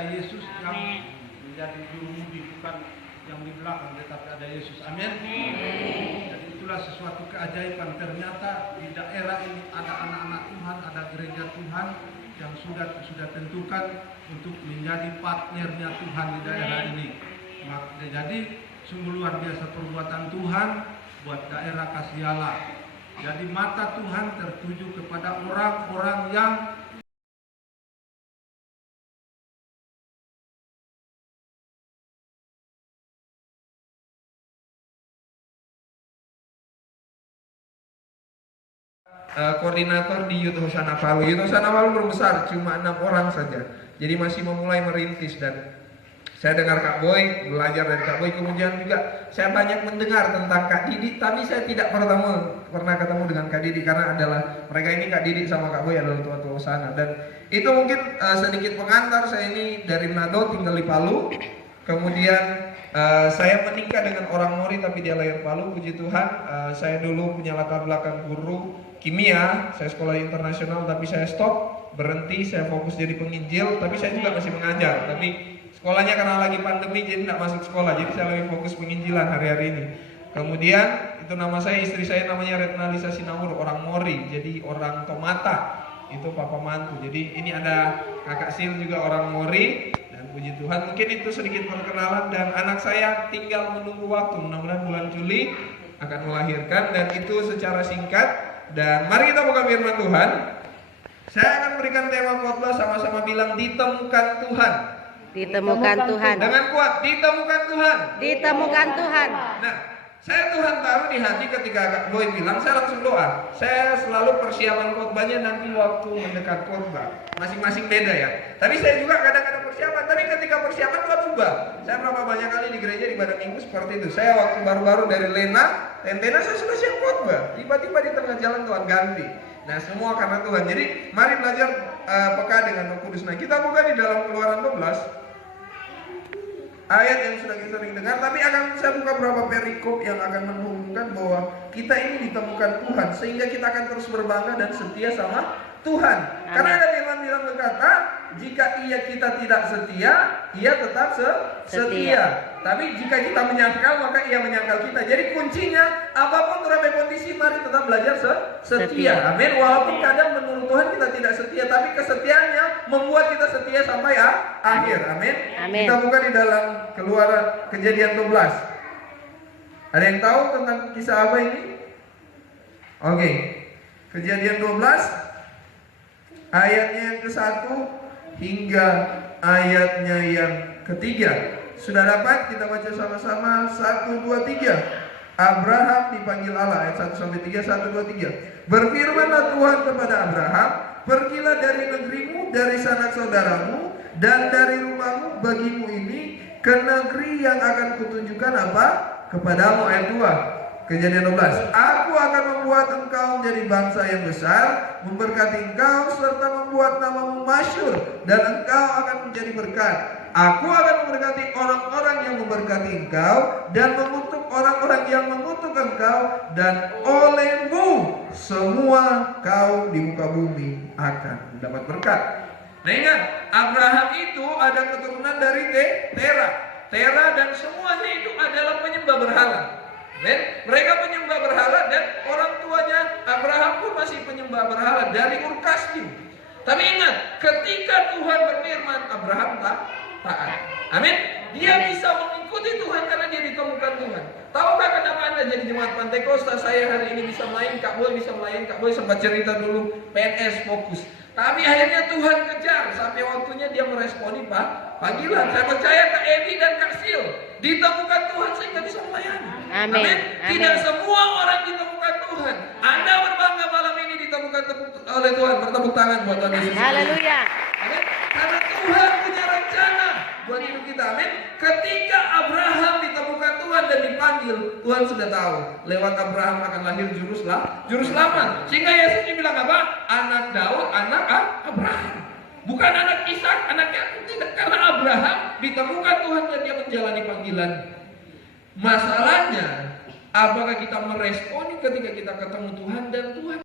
ada Yesus yang menjadi jurumudi, bukan yang di belakang, tetapi ada Yesus. Amin. Jadi itulah sesuatu keajaiban. Ternyata di daerah ini ada anak-anak Tuhan, ada gereja Tuhan yang sudah tentukan untuk menjadi partnernya Tuhan di daerah ini. Jadi sungguh luar biasa perbuatan Tuhan buat daerah Kasiala. Jadi mata Tuhan tertuju kepada orang-orang yang koordinator di Youth Hosana Palu. Youth Hosana Palu belum besar, cuma 6 orang saja. Jadi masih memulai merintis, dan saya dengar Kak Boy, belajar dari Kak Boy. Kemudian juga saya banyak mendengar tentang Kak Didi, tapi saya tidak pernah ketemu dengan Kak Didi, karena adalah mereka ini, Kak Didi sama Kak Boy adalah tua-tua sana. Dan itu mungkin sedikit pengantar. Saya ini dari Manado, tinggal di Palu. Kemudian saya menikah dengan orang Mori, tapi dia lahir Palu. Puji Tuhan. Saya dulu punya latar belakang guru kimia, saya sekolah internasional, tapi saya stop, berhenti, saya fokus jadi penginjil. Tapi saya juga masih mengajar, tapi sekolahnya karena lagi pandemi jadi tidak masuk sekolah, jadi saya lebih fokus penginjilan hari-hari ini. Kemudian itu nama saya, istri saya namanya Retna Lisa Sinawur, orang Mori, jadi orang Tomata, itu papa mantu. Jadi ini ada kakak Sil juga orang Mori. Dan puji Tuhan, mungkin itu sedikit perkenalan. Dan anak saya tinggal menunggu waktu, mudah-mudahan bulan Juli akan melahirkan. Dan itu secara singkat. Dan mari kita buka firman Tuhan. Saya akan berikan tema khotbah, sama-sama bilang ditemukan Tuhan. Ditemukan Tuhan. Dengan kuat, ditemukan Tuhan. Ditemukan Tuhan. Nah, saya Tuhan taruh di hati ketika Kak Boy bilang, saya langsung doa. Saya selalu persiapan khotbahnya nanti waktu mendekat khotbah. Masing-masing beda ya. Tapi saya juga kadang ada persiapan. Tapi ketika persiapan Tuhan ubah. Saya berapa banyak kali di gereja di ibadah minggu seperti itu. Saya waktu baru-baru dari Lena, Tentena saya sudah siap khotbah. Tiba-tiba di tengah jalan Tuhan ganti. Nah, semua karena Tuhan. Jadi mari belajar peka dengan Roh Kudus. Nah, kita buka di dalam Keluaran 12. Ayat yang sudah kita sering dengar, tapi akan saya buka beberapa perikop yang akan menghubungkan bahwa kita ini ditemukan Tuhan, sehingga kita akan terus berbangga dan setia sama Tuhan. Amin. Karena ada firman bilang berkata, jika kita tidak setia, ia tetap setia. Tapi jika kita menyangkal, maka ia menyangkal kita. Jadi kuncinya, apapun terhadap kondisi, mari tetap belajar setia. Amin. Walaupun kadang menurut Tuhan kita tidak setia, tapi kesetiaannya membuat kita setia sampai akhir. Amin. Amin. Kita buka di dalam Keluaran Kejadian 12. Ada yang tahu tentang kisah apa ini? Oke. Kejadian 12 ayatnya yang ke-1 hingga ayatnya yang ke-3. Sudah dapat? Kita baca sama-sama. 1, 2, 3. Abraham dipanggil Allah. Ayat 1 sampai 3. 1, 2, 3. Berfirmanlah Tuhan kepada Abraham, pergilah dari negerimu, dari sanak saudaramu, dan dari rumahmu bagimu ini ke negeri yang akan kutunjukkan apa? Kepadamu. Ayat 2. Kejadian 12. Aku akan membuat engkau menjadi bangsa yang besar, memberkati engkau serta membuat namamu masyhur, dan engkau akan menjadi berkat. Aku akan memberkati orang-orang yang memberkati engkau, dan mengutuk orang-orang yang mengutuk engkau, dan olehmu semua kaum di muka bumi akan mendapat berkat. Nah, ingat, Abraham itu ada keturunan dari Tera, dan semuanya itu adalah penyembah berhala. Mereka penyembah berhala, dan orang tuanya Abraham pun masih penyembah berhala dari Ur Kasdim. Tapi ingat, ketika Tuhan berfirman, Abraham taat. Amin. Dia bisa mengikuti Tuhan karena dia ditemukan Tuhan. Tahukah kenapa Anda jadi jemaat Pantai Kosta? Saya hari ini bisa main, Kak Boy bisa main. Kak Boy sempat cerita dulu PNS fokus. Tapi akhirnya Tuhan kejar sampai waktunya dia meresponi panggilan. Saya percaya Kak Edi dan Kak Sil ditemukan Tuhan sehingga bisa melayani. Amin. Tidak semua orang ditemukan Tuhan. Anda berbangga malam ini ditemukan oleh Tuhan. Bertepuk tangan buat Tuhan Yesus. Haleluya. Amin. Karena Tuhan punya rencana buat hidup kita. Amin. Ketika Abraham ditemukan Tuhan dan dipanggil, Tuhan sudah tahu lewat Abraham akan lahir juru selamat. Sehingga Yesus bilang apa? Anak Daud, anak Abraham. Bukan anak Ishak, anak Yakub, tidak. Karena Abraham ditemukan Tuhan dan dia menjalani panggilan. Masalahnya, apakah kita meresponi ketika kita ketemu Tuhan dan Tuhan